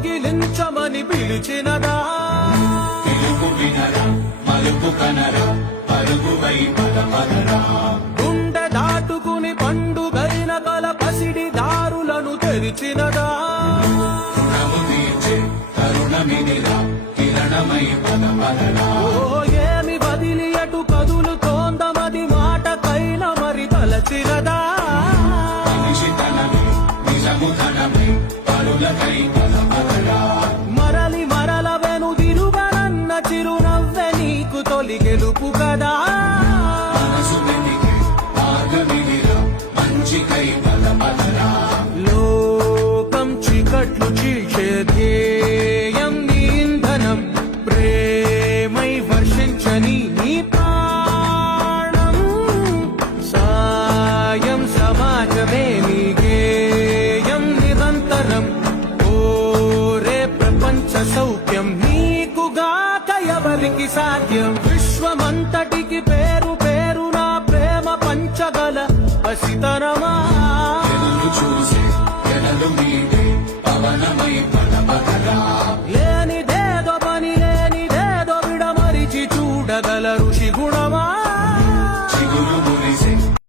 అని పిలిచినదా? పిలుపు వినరా మలుపు కనరా పరుగువై పద పదరా గుండె దాటుకుని పండుగైన కల పసిడి దారులను తెరిచినదా? రుణము తీర్చే కరుణమిదిరా కిరణమై పద పదరా ఓ ఏమి వదిలి అటు మరి తలచినదా? మనిషి తనమే నిజము పరులకై చిరునవ్వె తొలి గెలుపు కదా. లోకం చికట్లు చీల్చే ధ్యేయం నీ ఇంధనం. ప్రేమై వర్షించని నీ ప్రాణం. సాయం సమాజమే నీ గేయం నిరంతరం. ఓరే ప్రపంచ సౌఖ్యం నీకుగా. ఎవరికి సాధ్యం. విశ్వమంతటికి పేరు పేరు నా ప్రేమ పంచగల పసితనమా? చూసి లేనిదేదో పని లేనిదేదో విడమరిచి చూడగల ఋషి గుణమా? చిగురు